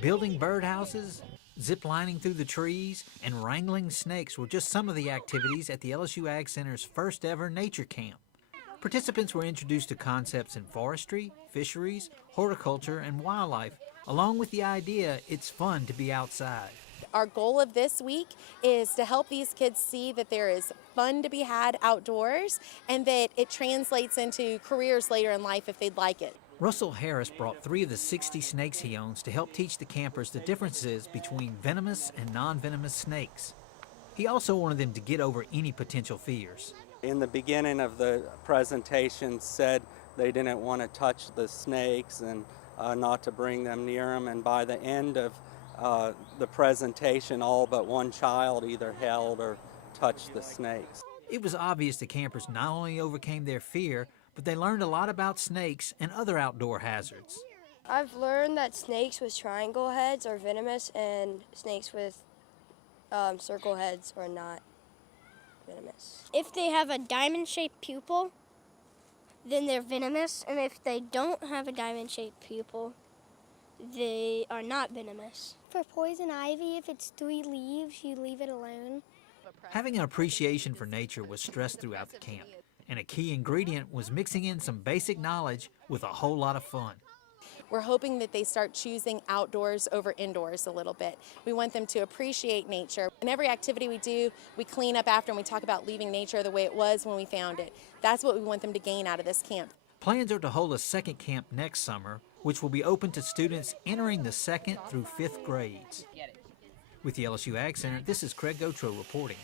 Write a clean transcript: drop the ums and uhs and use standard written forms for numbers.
Building birdhouses, zip-lining through the trees, and wrangling snakes were just some of the activities at the LSU AgCenter's first ever nature camp. Participants were introduced to concepts in forestry, fisheries, horticulture, and wildlife, along with the idea it's fun to be outside. Our goal of this week is to help these kids see that there is fun to be had outdoors and that it translates into careers later in life if they'd like it. Russell Harris brought 3 of the 60 snakes he owns to help teach the campers the differences between venomous and non-venomous snakes. He also wanted them to get over any potential fears. In the beginning of the presentation said they didn't want to touch the snakes and not to bring them near them, and by the end of the presentation all but one child either held or touched the snakes. It was obvious the campers not only overcame their fear, but they learned a lot about snakes and other outdoor hazards. I've learned that snakes with triangle heads are venomous and snakes with circle heads are not venomous. If they have a diamond-shaped pupil, then they're venomous, and if they don't have a diamond-shaped pupil, they are not venomous. For poison ivy, if it's 3 leaves, you leave it alone. Having an appreciation for nature was stressed throughout the camp, and a key ingredient was mixing in some basic knowledge with a whole lot of fun. We're hoping that they start choosing outdoors over indoors a little bit. We want them to appreciate nature. In every activity we do, we clean up after and we talk about leaving nature the way it was when we found it. That's what we want them to gain out of this camp. Plans are to hold a second camp next summer, which will be open to students entering the 2nd through 5th grades. With the LSU AgCenter, this is Craig Gautreaux reporting.